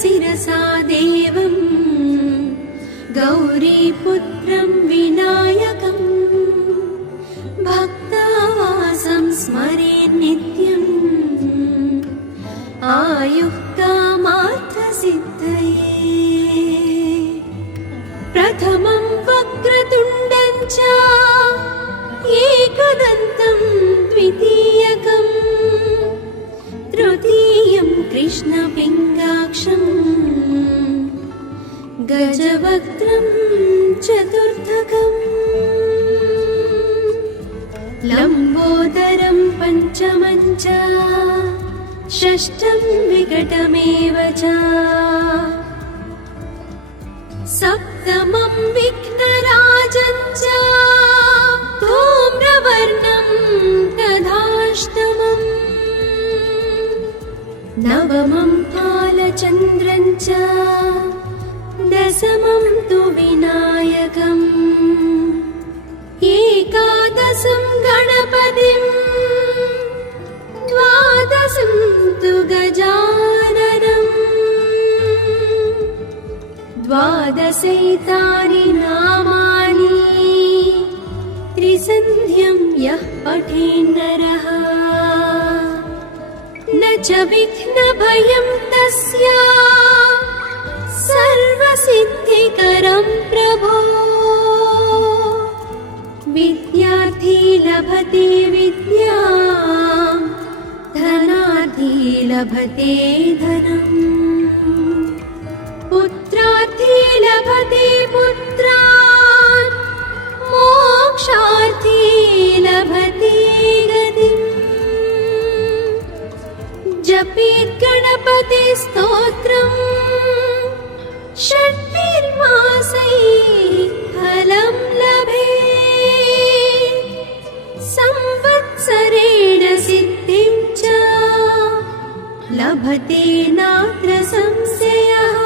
शिरसा देवं गौरीपुत्रं विनायकं भक्तावासं स्मरेन् नित्यम् आयुः कामार्थसिद्धये। प्रथमं वक्रतुण्डं च एकदन्तं द्वितीयकं तृतीयं कृष्णपिङ्गाक्षं गजवक्त्रं चतुर्थकम् लम्बोदरं पञ्चमं च षष्ठं विकटमेव च सप्तमं विघ्नराजं च धूम्रवर्णं तथाष्टमम् नवमं फालचन्द्रं च दशमं तु विनायकम् एकादशं गणपतिं द्वादशं तु गजाननम् द्वादशैतानि नामानि त्रिसन्ध्यं यः पठेन्नरः न च विघ्नभयं तस्य सर्वसिद्धिकरं प्रभो। विद्यार्थी लभते विद्यां धनार्थी लभते धनम् पुत्रार्थी लभते पुत्रान् मोक्षार्थी लभते गतिम्। जपेत् गणपति स्तोत्रम् षट्भिर्मासैः फलं लभेत् संवत्सरेण सिद्धिं च लभते नात्र संशयः।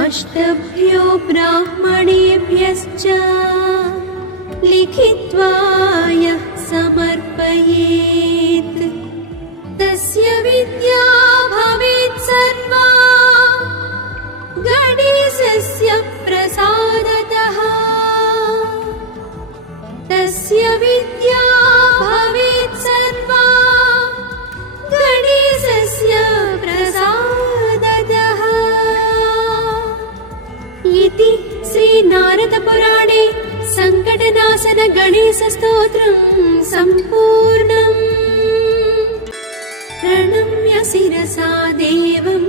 अष्टभ्यो ब्राह्मणेभ्यश्च लिखित्वा यः समर्पयेत् तस्य विद्या भवेत् सर्वा गणेशस्य प्रसादतः। तस्य विद्या भवेत् सर्वा गणेशस्य प्रसादतः इति श्रीनारदपुराणे सङ्कटनाशन गणेशस्तोत्रं सम्पूर्णम्। प्रणम्य शिरसा देवं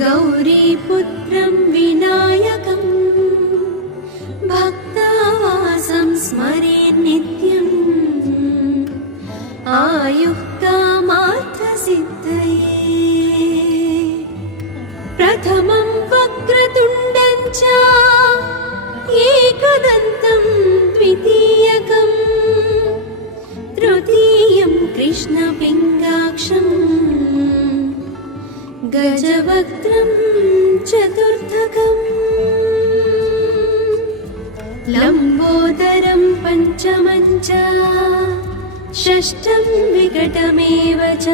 गौरीपुत्रं विनायकं भक्तावासं स्मरेन् नित्यम् आयुः कामार्थसिद्धये। प्रथमं वक्रतुण्डं च एकदन्तं द्वितीयकं तृतीयं कृष्णपिङ्गाक्षं गजवक्त्रं चतुर्थकम् लम्बोदरं पञ्चमं च षष्ठं विकटमेव च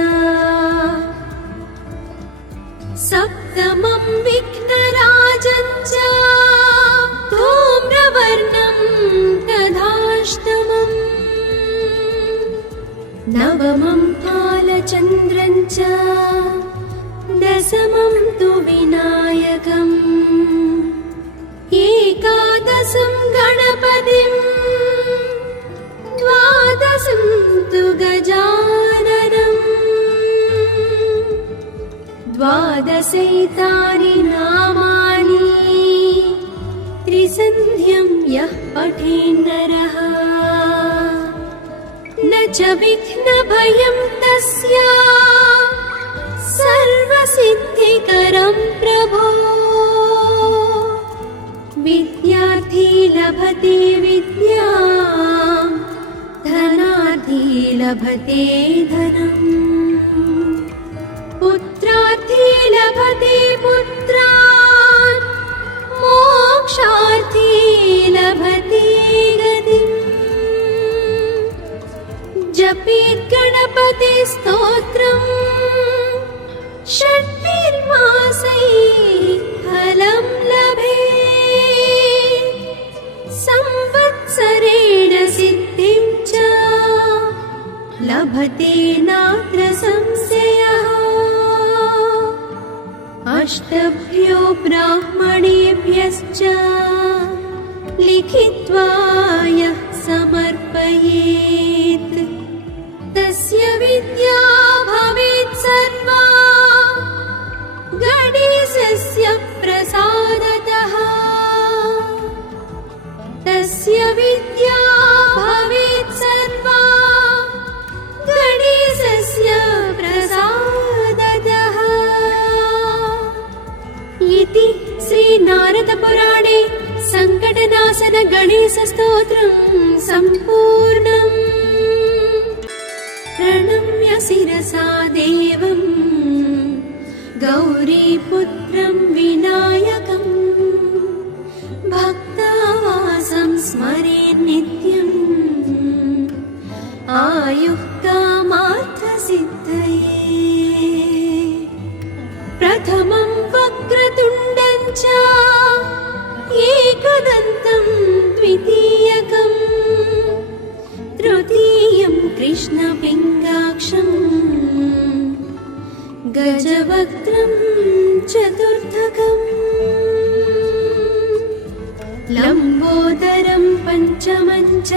सप्तमं विघ्नराजं च धूम्रवर्णं तथाष्टमम् नवमं फालचन्द्रं च दशमं तु विनायकम् एकादशं गणपतिं द्वादशं तु गजाननम् द्वादशैतानि नामानि त्रिसन्ध्यं यः पठेन्नरः न च विघ्नभयं तस्य सर्वसिद्धिकरं प्रभो। विद्यार्थी लभते विद्यां धनार्थी लभते धनम् पुत्रार्थी लभते पुत्रान् मोक्षार्थी लभते गतिम्। जपेत् गणपति स्तोत्रम् लभते नात्र संशयः। अष्टभ्यो ब्राह्मणेभ्यश्च लिखित्वा यः समर्पयेत् तस्य विद्या भवेत् सर्वा गणेशस्य प्रसादतः। तस्य विद्या भवेत् सर्वा गणेशस्य प्रसादतः। इति श्रीनारदपुराणे सङ्कटनाशन गणेशस्तोत्रम् सम्पूर्णम्। प्रणम्य शिरसा देवम् गौरीपुत्रं विनायकम् भक्तावासं स्मरेन् नित्यम् आयुः कामार्थसिद्धये। प्रथमं वक्रतुण्डं च एकदन्तं द्वितीयकम् तृतीयं कृष्णपिङ्गाक्षम् गजवक्त्रं चतुर्थकम् लम्बोदरं पञ्चमं च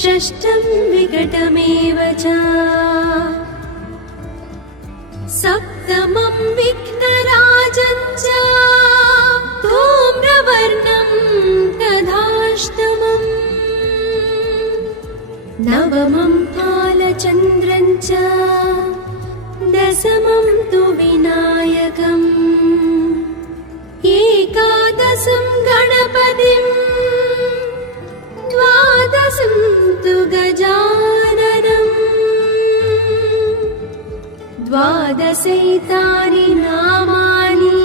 षष्ठं विकटमेव च सप्तमं विघ्नराजं च धूम्रवर्णं तथाष्टमम् नवमं फालचन्द्रं च दशमं तु विनायकम् एकादशं गणपतिं द्वादशं तु गजाननम् द्वादशैतानि नामानि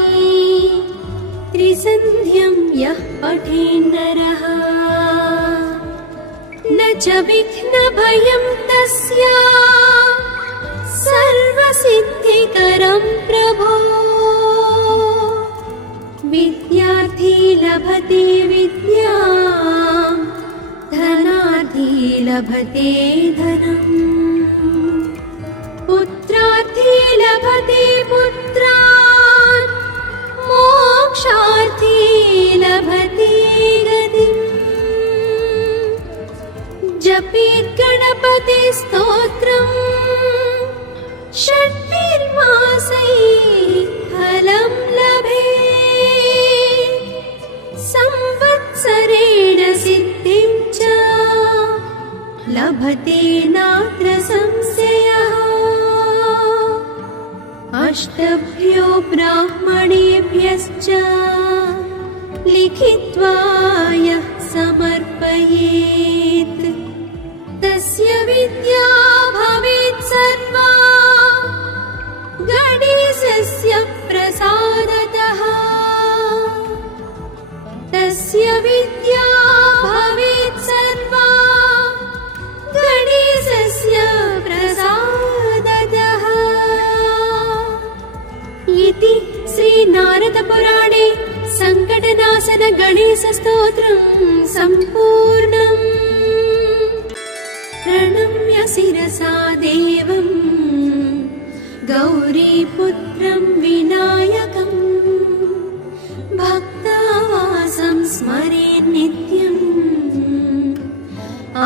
त्रिसन्ध्यं यः पठेन्नरः न च विघ्नभयं तस्य सर्वसिद्धिकरं प्रभो। विद्यार्थी लभते विद्यां धनार्थी लभते धनम् पुत्रार्थी लभते पुत्रान् मोक्षार्थी लभते गतिम्। जपेत् गणपति स्तोत्रम् षड्भिर्मासैः फलं लभेत् संवत्सरेण सिद्धिं च लभते नात्र संशयः। अष्टभ्यो ब्राह्मणेभ्यश्च लिखित्वा यः समर्पयेत् तस्य विद्या भवेत् सर्वा गणेशस्य प्रसादतः। तस्य विद्या भवेत् सर्वा गणेशस्य प्रसादतः। इति श्रीनारदपुराणे सङ्कटनाशन गणेशस्तोत्रम् सम्पूर्णम्। प्रणम्य शिरसा देवम् गौरीपुत्रं विनायकम् भक्तावासं स्मरेन् नित्यम्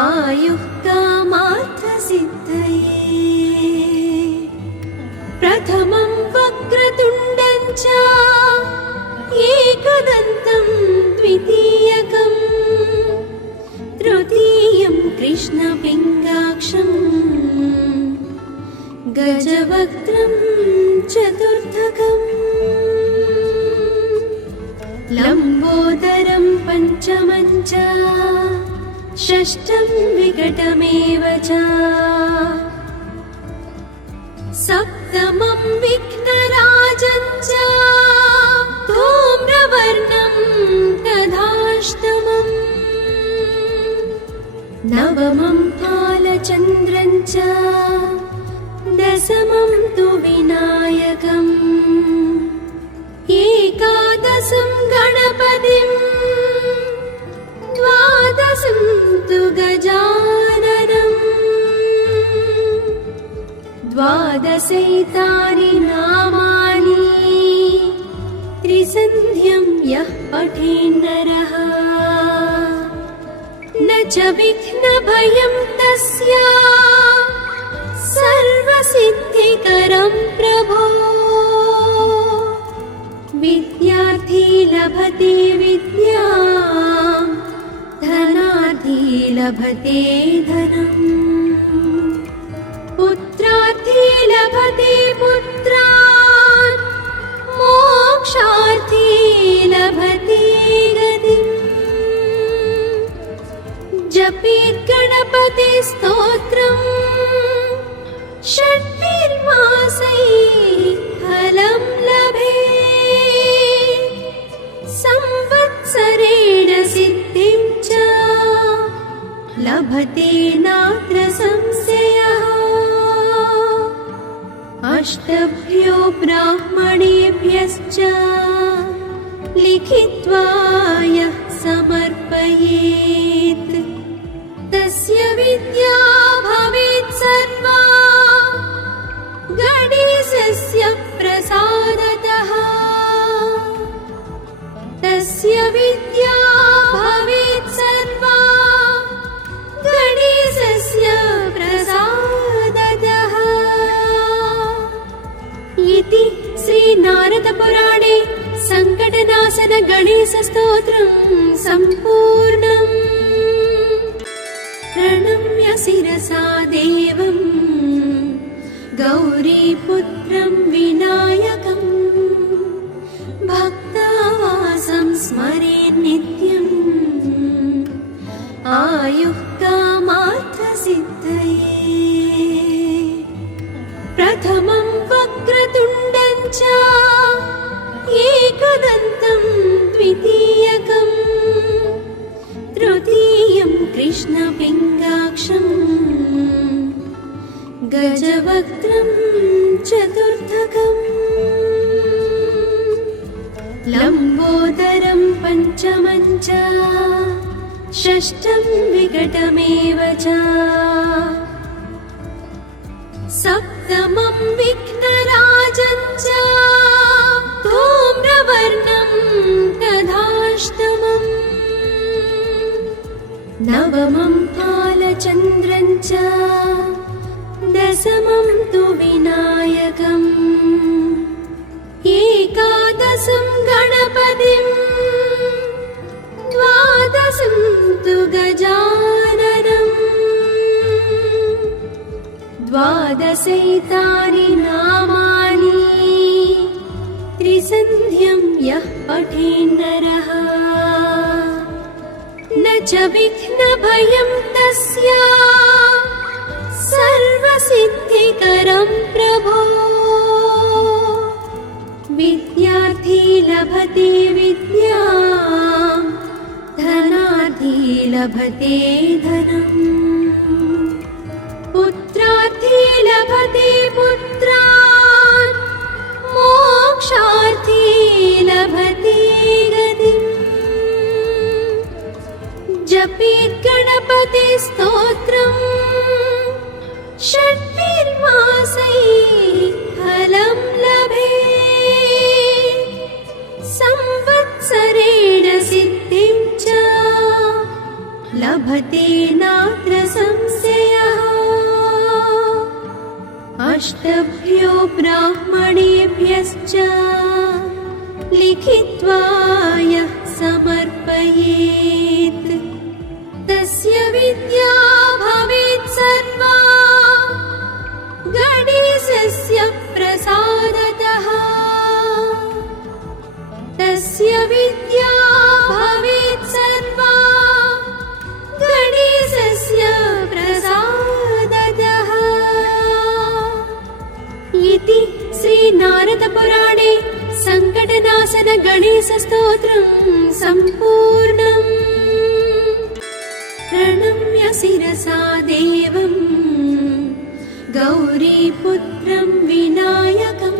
आयुः कामार्थसिद्धये। प्रथमं वक्रतुण्डं च एकदन्तं द्वितीयकम् तृतीयं कृष्णपिङ्गाक्षम् गजवक्त्रं चतुर्थकम् लम्बोदरं पञ्चमं च षष्ठं विकटमेव च सप्तमं विघ्नराजं च धूम्रवर्णं तथाष्टमम् नवमं फालचन्द्रं च दशमं तु विनायकम् एकादशं गणपतिं द्वादशं तु गजाननम् द्वादशैतानि नामानि त्रिसन्ध्यं यः पठेन्नरः न च विघ्नभयं तस्य सर्वसिद्धिकरं प्रभो विद्यार्थी लभते विद्यां धनार्थी लभते धनम् पुत्रार्थी लभते पुत्रान् मोक्षार्थी लभते गतिम् जपेत् गणपति स्तोत्रम् षट्भिर्मासैः फलं लभेत् संवत्सरेण सिद्धिं च लभते नात्र संशयः अष्टभ्यो ब्राह्मणेभ्यश्च लिखित्वा यः समर्पयेत् तस्य विद्या भवेत् सर्वा गणेशस्य प्रसादतः तस्य विद्या भवेत् सर्वा गणेशस्य प्रसादतः इति श्रीनारदपुराणे सङ्कटनाशन गणेशस्तोत्रं सम्पूर्णम् प्रणम्य शिरसा देवं गौरीपुत्रं विनायकं भक्तावासं स्मरेन् नित्यम् आयुः कामार्थसिद्धये प्रथमं वक्रतुण्डं च एकदन्तं द्वितीयकम् तृतीयं कृष्णपिङ्गाक्षं गजवक्त्रं चतुर्थकम् लम्बोदरं पञ्चमं च षष्ठं विकटमेव च सप्तमं विघ्नराजं च धूम्रवर्णं तथाष्टमम् नवमं फालचन्द्रं च दशमं तु विनायकम् एकादशं गणपतिं द्वादशं तु गजाननम् द्वादशैतानि नामानि त्रिसन्ध्यं यः पठेन्नरः न च विघ्नभयं तस्य सर्वसिद्धिकरं प्रभो विद्यार्थी लभते विद्यां धनार्थी लभते धनम् पुत्रार्थी लभते पुत्रान् मोक्षार्थी लभते गतिम् जपेत् गणपति स्तोत्रम् षट्भिर्मासैः फलं लभेत् संवत्सरेण सिद्धिं च लभते नात्र संशयः अष्टभ्यो ब्राह्मणेभ्यश्च लिखित्वा यः समर्पयेत् तस्य विद्या भवेत् सर्वा गणेशस्य प्रसादतः तस्य विद्या भवेत् सर्वा गणेशस्य प्रसादतः इति श्रीनारदपुराणे सङ्कटनाशन गणेशस्तोत्रं सम्पूर्णम् प्रणम्य शिरसा देवं गौरीपुत्रं विनायकं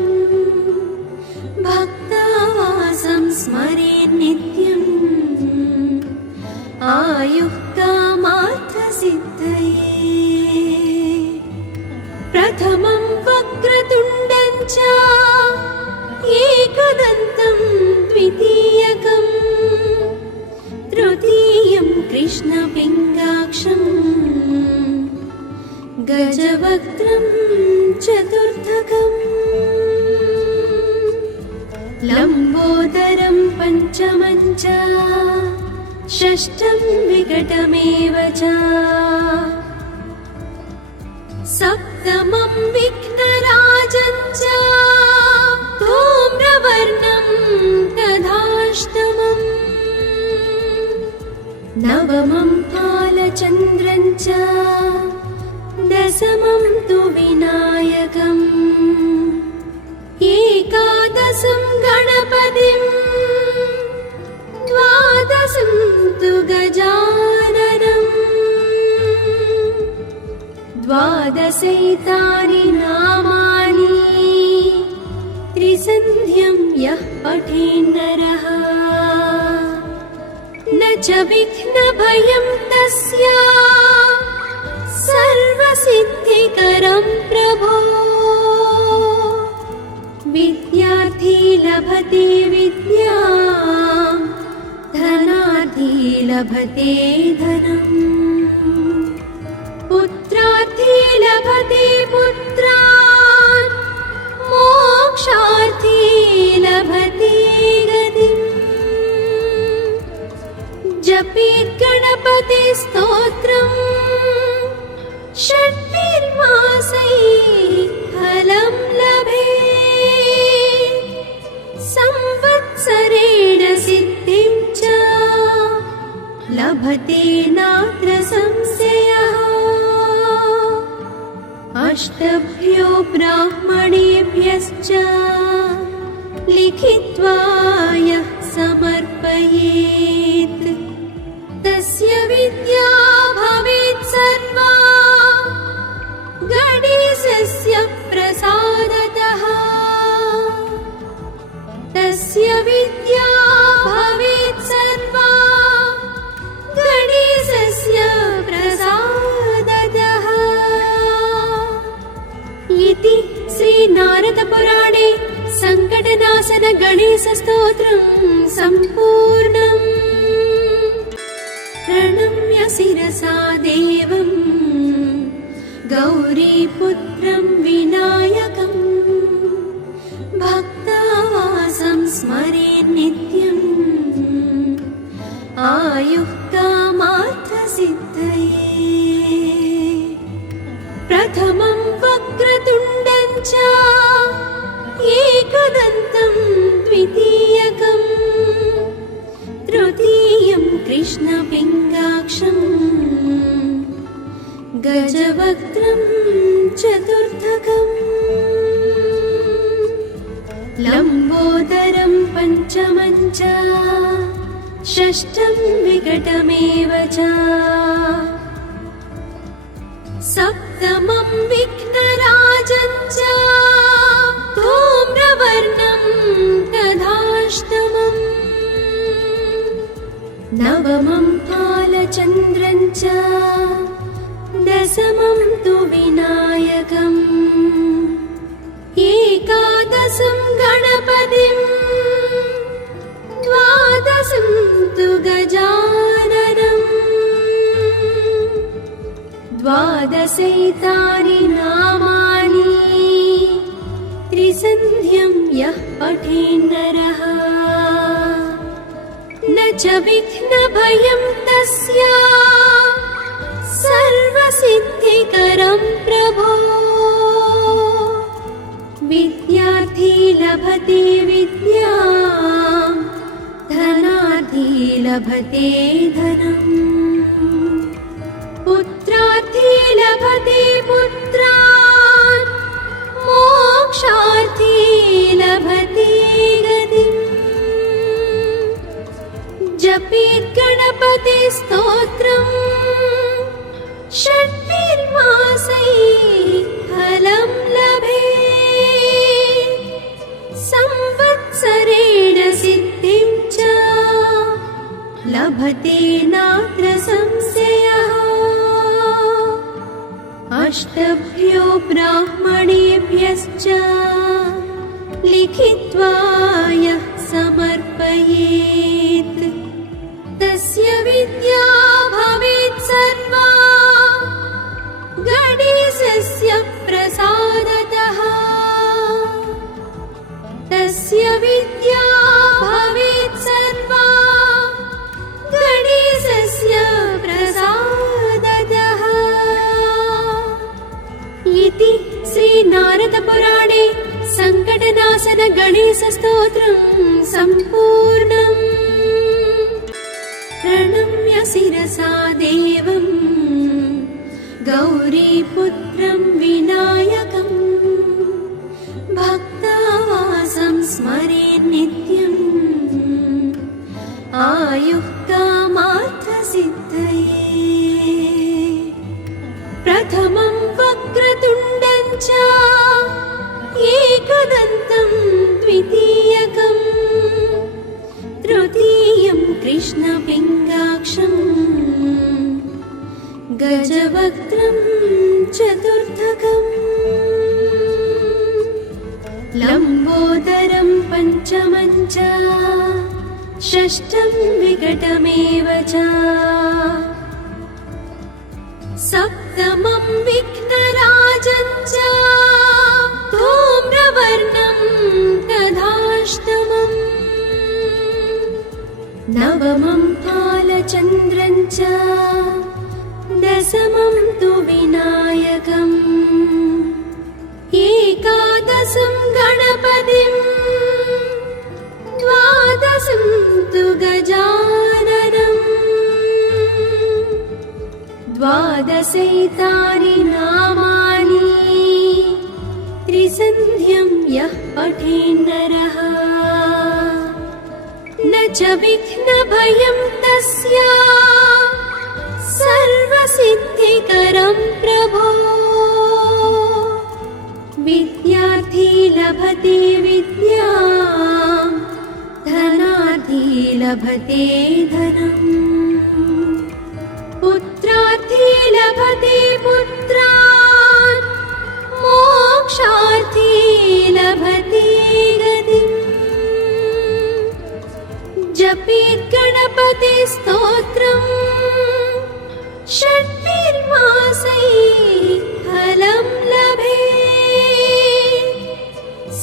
भक्तावासं स्मरेन् नित्यम् आयुः कामार्थसिद्धये प्रथमं वक्र च एकदन्तं द्वितीयकम् तृतीयं कृष्णपिङ्गाक्षम् गजवक्त्रं चतुर्थकम् लम्बोदरं पञ्चमं च षष्ठं विकटमेव च सप्तमं विघ्नराजं च धूम्रवर्णं तथाष्टमम् नवमं फालचन्द्रं च दशमं तु विनायकम् एकादशं गणपतिं द्वादशं तु गजाननम् द्वादशैतानि नामानि त्रिसन्ध्यं यः पठेन्नरः न च विघ्नभयं तस्य सर्वसिद्धिकरं प्रभो विद्यार्थी लभते विद्यां धनार्थी लभते धनम् पुत्रार्थी लभते पुत्रान् मोक्षार्थी लभते गतिम् जपेत् गणपति स्तोत्रम् षट्भिर्मासैः फलं लभेत् संवत्सरेण सिद्धिं च लभते नात्र संशयः अष्टभ्यो ब्राह्मणेभ्यश्च लिखित्वा यः समर्पयेत् तस्य विद्या भवेत् सर्वा गणेशस्य प्रसादतः तस्य विद्या भवेत् सर्वा गणेशस्य प्रसादतः इति श्रीनारदपुराणे सङ्कटनाशन गणेशस्तोत्रं सम्पूर्णम् प्रणम्य शिरसा देवं गौरीपुत्रं विनायकं भक्तावासं स्मरेन् नित्यम् आयुः कामार्थसिद्धये प्रथमं वक्रतुण्डं च एकदन्तं द्वितीयकम् तृतीयं कृष्णपिङ्गाक्षम् गजवक्त्रं चतुर्थकम् लम्बोदरं पञ्चमं च षष्ठं विकटमेव च सप्तमं विघ्नराजं च धूम्रवर्णं तथाष्टमम् नवमं फालचन्द्रं च दशमं तु विनायकम् एकादशं गणपतिं द्वादशं तु गजाननम् द्वादशैतानि नामानि त्रिसन्ध्यं यः पठेन्नरः न च विघ्नभयं तस्य सर्वसिद्धिकरं प्रभो विद्यार्थी लभते विद्यां धनार्थी लभते धनम् पुत्रार्थी लभते पुत्रान् मोक्षार्थी लभते गतिम् जपेत् गणपति स्तोत्रम् षट्भिर्मासैः फलं लभेत् संवत्सरेण सिद्धिं च लभते नात्र संशयः अष्टभ्यो ब्राह्मणेभ्यश्च लिखित्वा यः समर्पयेत् तस्य विद्या भवेत् सर्वा गणेशस्य प्रसादतः। तस्य विद्या भवेत् सर्वा गणेशस्य प्रसादतः। इति श्रीनारदपुराणे सङ्कटनाशन गणेशस्तोत्रम् सम्पूर्णम्। प्रणम्य शिरसा देवम् गौरीपुत्रं विनायकम् भक्तावासं स्मरेन् नित्यम् आयुः कामार्थसिद्धये। प्रथमं वक्रतुण्डं च एकदन्तं द्वितीयकम् तृतीयं कृष्णपिङ्गाक्षम् गजवक्त्रं चतुर्थकम् लम्बोदरं पञ्चमं च षष्ठं विकटमेव च सप्तमं विघ्नराजं च धूम्रवर्णं तथाष्टमम् नवमं फालचन्द्रं च दशमं तु विनायकम् एकादशं गणपतिं द्वादशं तु गजाननम् द्वादशैतानि नामानि त्रिसन्ध्यं यः पठेन्नरः न च विघ्नभयं तस्य सर्वसिद्धिकरं प्रभो। विद्यार्थी लभते विद्यां धनार्थी लभते धनम् पुत्रार्थी लभते पुत्रान् मोक्षार्थी लभते गतिम्। जपेत् गणपति स्तोत्रम् षट्भिर्मासैः फलं लभेत्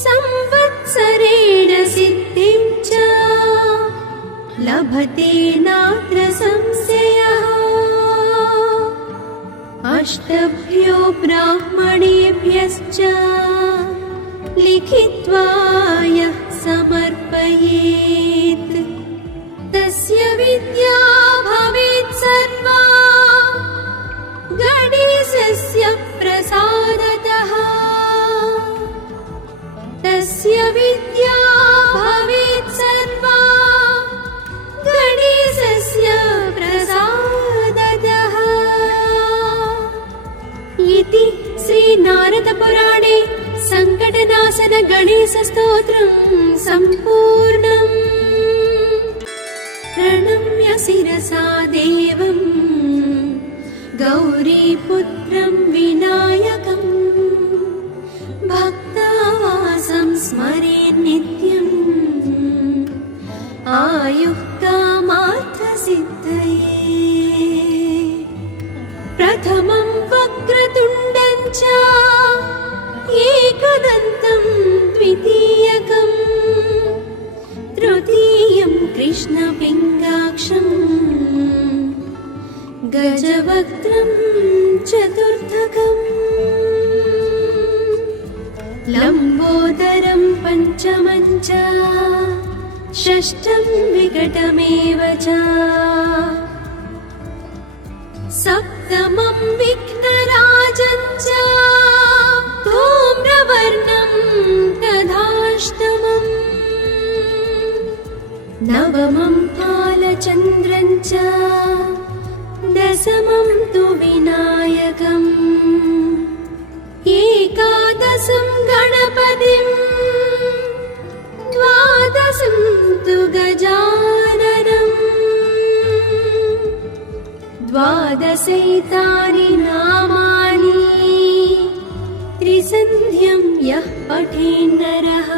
संवत्सरेण सिद्धिं च लभते नात्र संशयः। अष्टभ्यो ब्राह्मणेभ्यश्च लिखित्वा यः समर्पयेत् तस्य विद्या भवेत् सर्वा गणेशस्य प्रसादतः। तस्य विद्या भवेत् सर्वा गणेशस्य प्रसादतः। इति श्रीनारदपुराणे सङ्कटनाशन गणेशस्तोत्रम् सम्पूर्णम्। प्रणम्य शिरसा देवम् गौरीपुत्रं विनायकम् भक्तावासं स्मरेन् नित्यम् आयुः कामार्थसिद्धये। प्रथमं वक्रतुण्डं च एकदन्तं द्वितीयकम् तृतीयं कृष्णपिङ्गाक्षम् गजवक्त्रं चतुर्थकम् लम्बोदरं पञ्चमं च षष्ठं विकटमेव च सप्तमं विघ्नराजं च धूम्रवर्णं तथाष्टमम् नवमं फालचन्द्रं च दशमं तु विनायकम् एकादशं गणपतिं द्वादशं तु गजाननम् द्वादशैतानि नामानि त्रिसन्ध्यं यः पठेन्नरः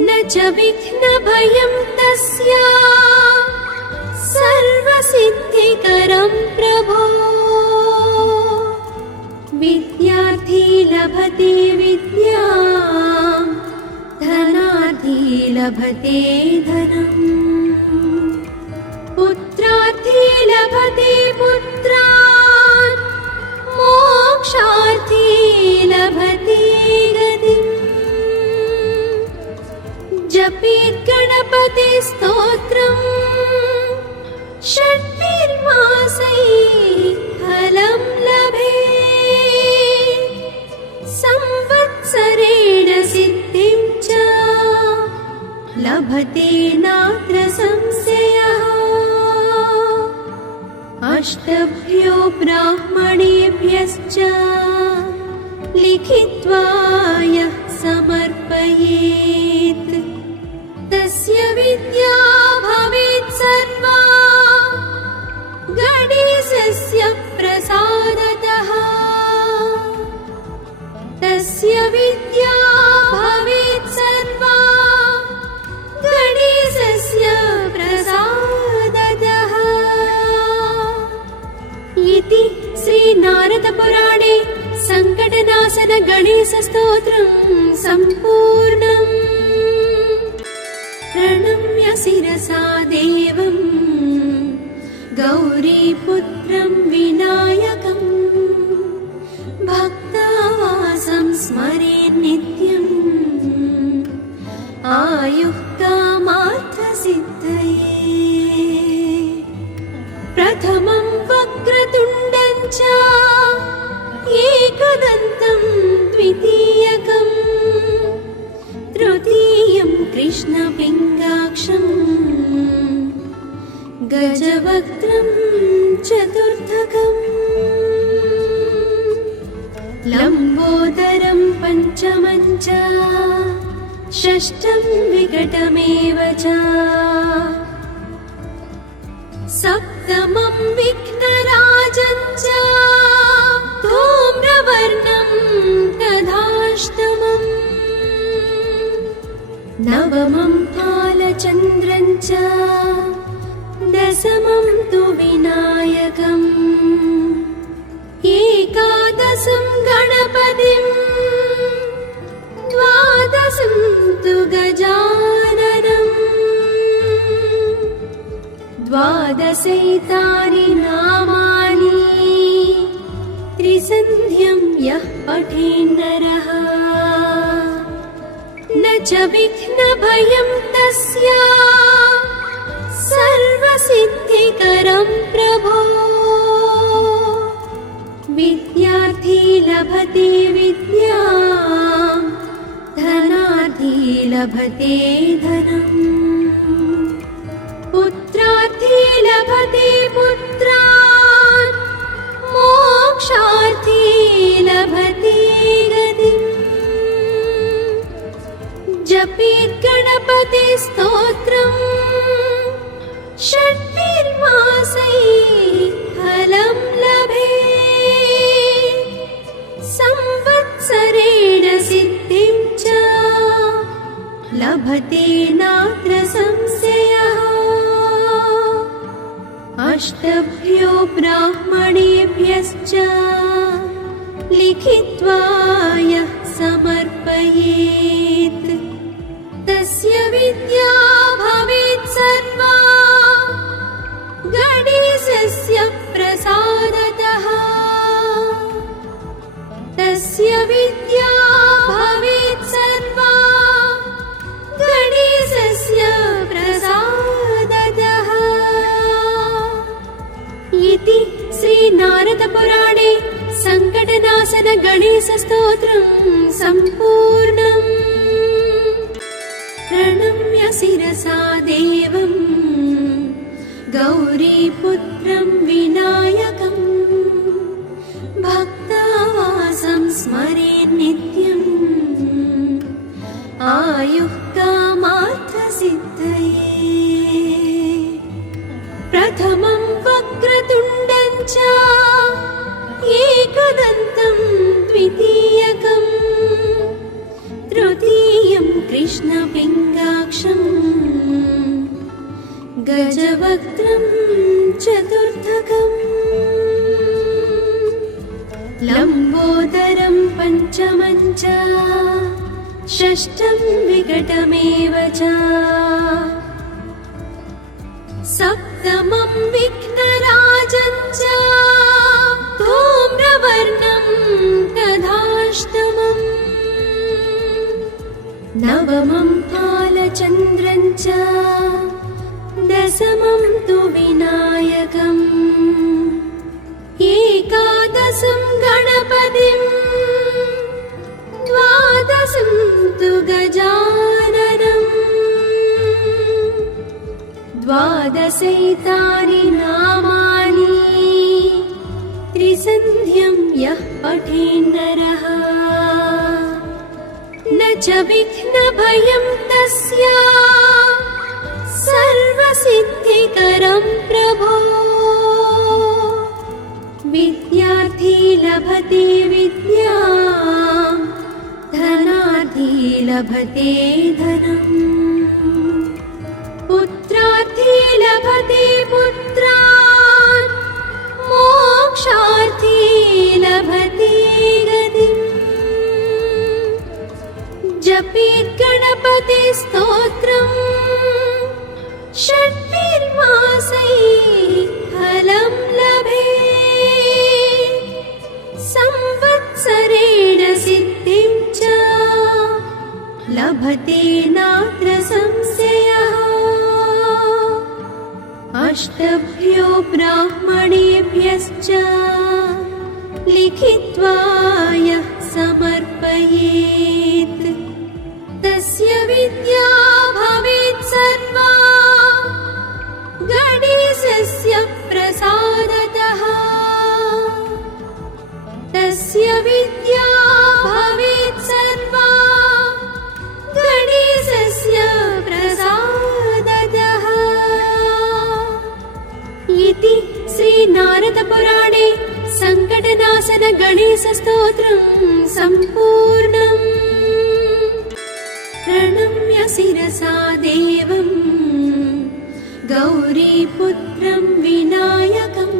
न च विघ्नभयं तस्य सर्वसिद्धिकरं प्रभो। विद्यार्थी लभते विद्यां, धनार्थी लभते धनम्, पुत्रार्थी लभते पुत्रान्, मोक्षार्थी लभते गतिम्। जपेत् गणपति स्तोत्रम् षट्भिर्मासैः फलं लभेत्, संवत्सरेण सिद्धिं च लभते नात्र संशयः। अष्टभ्यो ब्राह्मणेभ्यश्च लिखित्वा यः समर्पयेत्, तस्य विद्या भवेत् सर्वा गणेशस्य प्रसादतः। तस्य विद्या भवेत् सर्वा गणेशस्य प्रसादतः। इति श्रीनारदपुराणे सङ्कटनाशन गणेशस्तोत्रं सम्पूर्णम्। प्रणम्य शिरसा देवं गौरीपुत्रं विनायकं, भक्तावासं स्मरेन् नित्यम् आयुः कामार्थसिद्धये। प्रथमं वक्रतुण्डं च एकदन्तं द्वितीयकं, तृतीयं कृष्णपिङ्गाक्षं, गजवक्त्रं चतुर्थकम्, लम्बोदरं पञ्चमं च, षष्ठं विकटमेव च, सप्तमं विघ्नराजं च, धूम्रवर्णं तथाष्टमम्, नवमं फालचन्द्रं च, दशमं तु विनायकम्, एकादशं गणपतिं, द्वादशं तु गजाननम्, द्वादशैतानि नामानि त्रिसन्ध्यं यः पठेन्नरः, न च विघ्नभयं तस्य सर्वसिद्धिकरं प्रभो। विद्यार्थी लभते विद्यां, धनार्थी लभते धनम्, पुत्रार्थी लभते पुत्रान्, मोक्षार्थी लभते गतिम्। जपेत् गणपति स्तोत्रम् षट्भिर्मासैः फलं लभेत्, संवत्सरेण सिद्धिं च लभते नात्र संशयः। अष्टभ्यो ब्राह्मणेभ्यश्च लिखित्वा यः समर्पयेत्, तस्य विद्या भवेत् सर्वा गणेशस्य प्रसादतः। तस्य विद्या भवेत् सर्वा गणेशस्य प्रसादतः। इति श्रीनारदपुराणे सङ्कटनाशन गणेशस्तोत्रं सम्पूर्णम्। प्रणम्य शिरसा देवं गौरीपुत्रं विनायकं, भक्तावासं स्मरेन् नित्यम् आयुः कामार्थसिद्धये। प्रथमं वक्रतुण्डं च एकदन्तं द्वितीयकं, तृतीयं कृष्णपिङ्गाक्षम् गजवक्त्रं चतुर्थकम् लम्बोदरं पञ्चमं च षष्ठं विकटमेव च सप्तमं विघ्नराजं च धूम्रवर्णं तथाष्टमम् नवमं फालचन्द्रं च दशमं तु विनायकम् एकादशं गणपतिं द्वादशं तु गजाननम् द्वादशैतानि नामानि त्रिसन्ध्यं यः पठेन्नरः न च विघ्नभयं तस्य सर्वसिद्धिकरं प्रभो विद्यार्थी लभते विद्यां धनार्थी लभते धनम् पुत्रार्थी लभते पुत्रान् मोक्षार्थी लभते गतिम् जपेत् गणपति स्तोत्रम् षट्भिर्मासैः फलं लभेत् संवत्सरेण सिद्धिं च लभते नात्र संशयः अष्टभ्यो ब्राह्मणेभ्यश्च लिखित्वा यः समर्पयेत् तस्य विद्या भवेत् सर्वा गणेशस्य प्रसादतः तस्य विद्या भवेत् सर्वा गणेशस्य प्रसादतः इति श्रीनारदपुराणे सङ्कटनाशन गणेशस्तोत्रं सम्पूर्णम् प्रणम्य शिरसा देवं गौरीपुत्रं विनायकं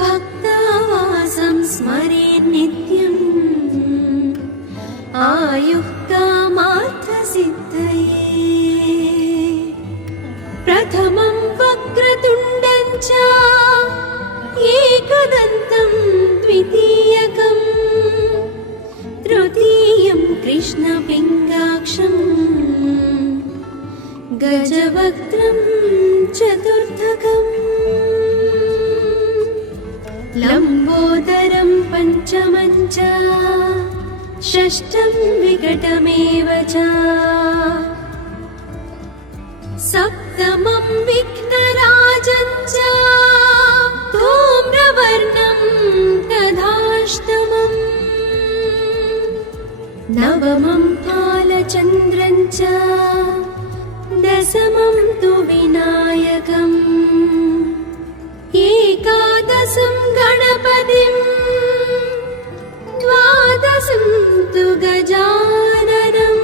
भक्तावासं स्मरेन् नित्यम् आयुः कामार्थसिद्धये प्रथमं वक्रतुण्डं च एकदन्तं द्वितीयकम् तृतीयं कृष्णपिङ्गाक्षम् गजवक्त्रं चतुर्थकम् लम्बोदरं पञ्चमं च षष्ठं विकटमेव च सप्तमं विघ्नराजं च धूम्रवर्णं तथाष्टमम् नवमं फालचन्द्रं च दशमं तु विनायकम् एकादशं गणपतिं द्वादशं तु गजाननम्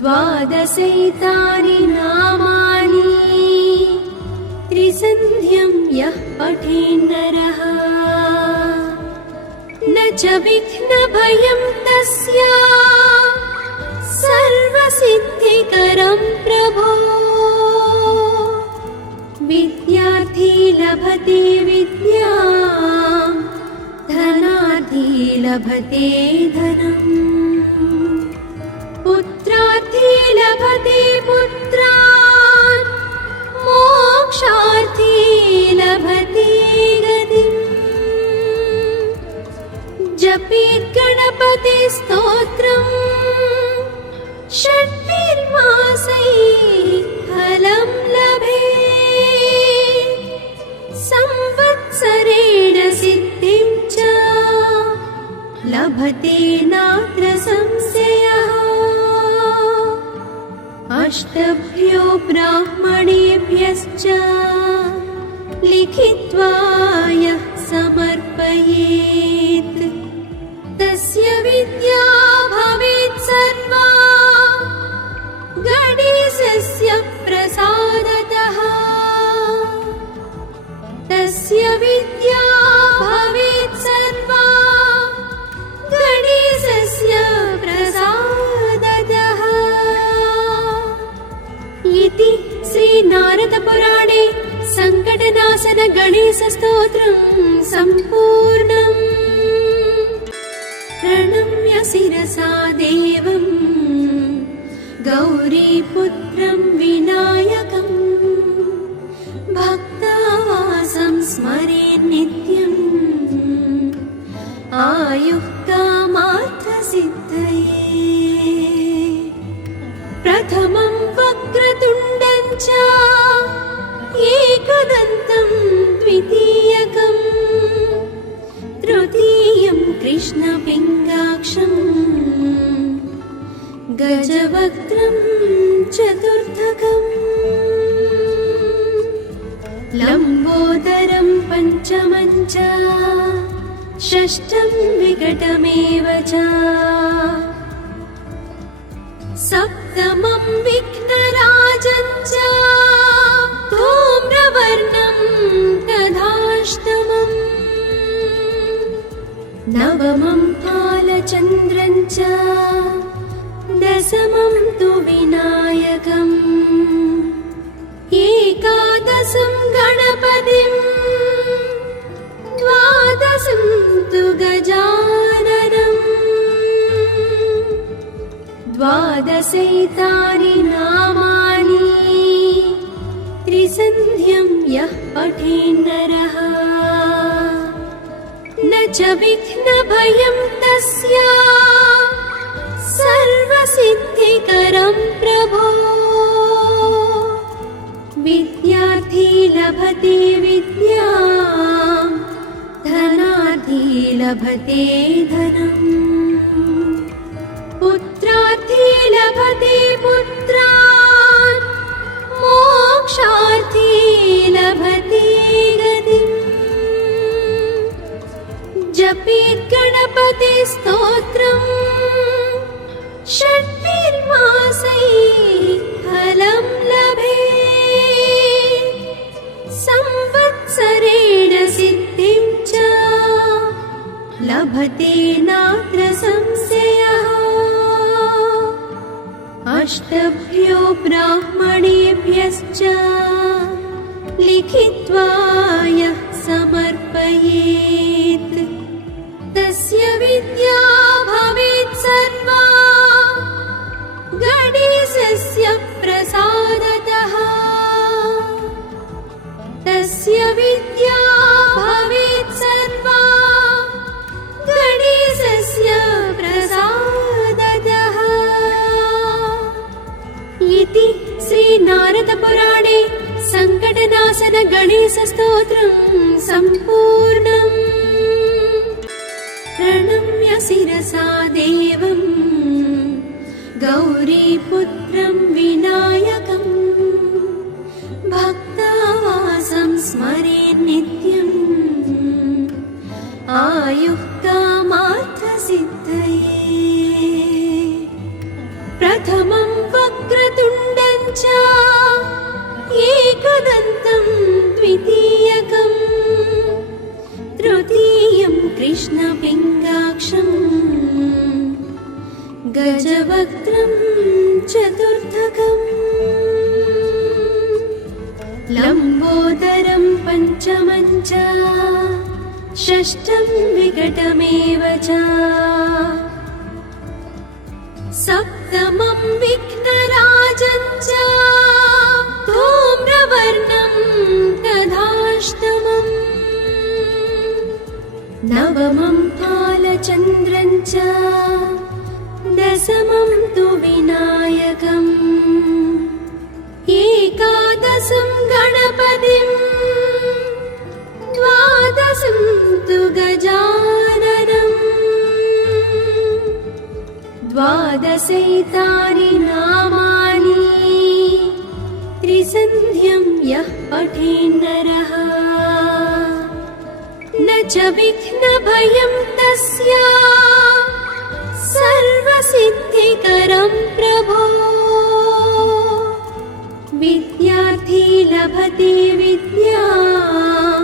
द्वादशैतानि नामानि त्रिसन्ध्यं यः पठेन्नरः न च विघ्नभयं तस्य सर्वसिद्धिकरं प्रभो विद्यार्थी लभते विद्यां धनार्थी लभते धनम् पुत्रार्थी लभते पुत्रान् मोक्षार्थी लभते गतिम् जपेत् गणपति स्तोत्रम् षट्भिर्मासैः फलं लभेत् संवत्सरेण सिद्धिं च लभते नात्र संशयः अष्टभ्यो ब्राह्मणेभ्यश्च लिखित्वा यः समर्पयेत् तस्य विद्या विद्या भवेत् सर्वा गणेशस्य प्रसादतः। इति श्रीनारदपुराणे सङ्कटनाशन गणेशस्तोत्रम् सम्पूर्णम्। प्रणम्य शिरसा देवम् गौरीपुत्रं विनायकम् भक्तावासं स्मरेन् नित्यम् आयुः कामार्थसिद्धये। प्रथमं वक्रतुण्डं च एकदन्तं द्वितीयकम् तृतीयं कृष्णपिङ्गाक्षम् गजवक्त्रं चतुर्थकम् लम्बोदरं पञ्चमं च षष्ठं विकटमेव च सप्तमं विघ्नराजं च धूम्रवर्णं तथाष्टमम् नवमं फालचन्द्रं च दशमं तु विनायकम् एकादशं गणपतिं द्वादशं तु गजाननम् द्वादशैतानि नामानि त्रिसन्ध्यं यः पठेन्नरः न च विघ्नभयं तस्य सर्वसिद्धिकरं प्रभो। विद्यार्थी लभते विद्यां धनार्थी लभते धनम् पुत्रार्थी लभते पुत्रान् मोक्षार्थी लभते गतिम्। जपेत् गणपति स्तोत्रम् षड्भिर्मासैः फलं लभेत् संवत्सरेण सिद्धिं च लभते नात्र संशयः। अष्टभ्यो ब्राह्मणेभ्यश्च लिखित्वा यः समर्पयेत् तस्य विद्या भवेत् सर्वा गणेशस्य प्रसादतः। तस्य विद्या भवेत् सर्वा गणेशस्य प्रसादतः। इति श्रीनारदपुराणे सङ्कटनाशन गणेशस्तोत्रम् सम्पूर्णम्। प्रणम्य शिरसा देवम् गौरीपुत्रं विनायकम् भक्तावासं स्मरेन् नित्यम् आयुः कामार्थसिद्धये। प्रथमं वक्रतुण्डं च एकदन्तं द्वितीयकम् तृतीयं कृष्णपिङ्गाक्षम् गजवक्त्रं चतुर्थकम् लम्बोदरं पञ्चमं च षष्ठं विकटमेव च सप्तमं विघ्नराजं च धूम्रवर्णं तथाष्टमम् नवमं फालचन्द्रं च दशमं तु विनायकम् एकादशं गणपतिं द्वादशं तु गजाननम् द्वादशैतानि नामानि त्रिसन्ध्यं यः पठेन्नरः न च विघ्नभयं तस्य सर्वसिद्धिकरं प्रभो। विद्यार्थी लभते विद्यां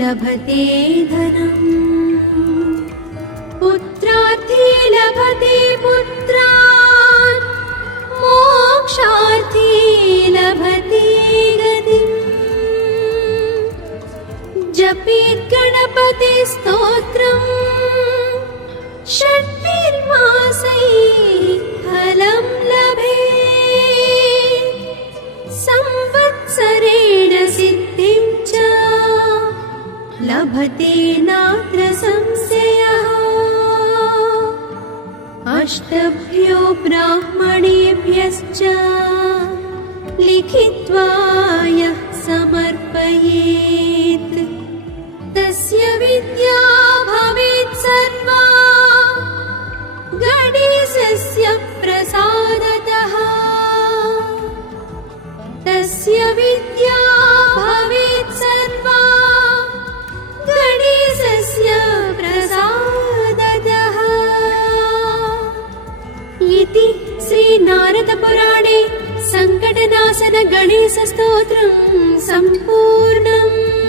लभते धनम् पुत्रार्थी लभते पुत्रान् मोक्षार्थी लभते गतिम् जपेत् गणपति स्तोत्रम् षट्भिर्मासैः फलं लभेत् संवत्सरेण सिद्धिं च लभते नात्र संशयः अष्टभ्यो ब्राह्मणेभ्यश्च लिखित्वा यः समर्पयेत् तस्य विद्या भवेत् सर्वा गणेशस्य प्रसादतः तस्य विद्या भवेत् सर्वा गणेशस्य प्रसादतः इति श्रीनारदपुराणे सङ्कटनाशन गणेशस्तोत्रं सम्पूर्णम्।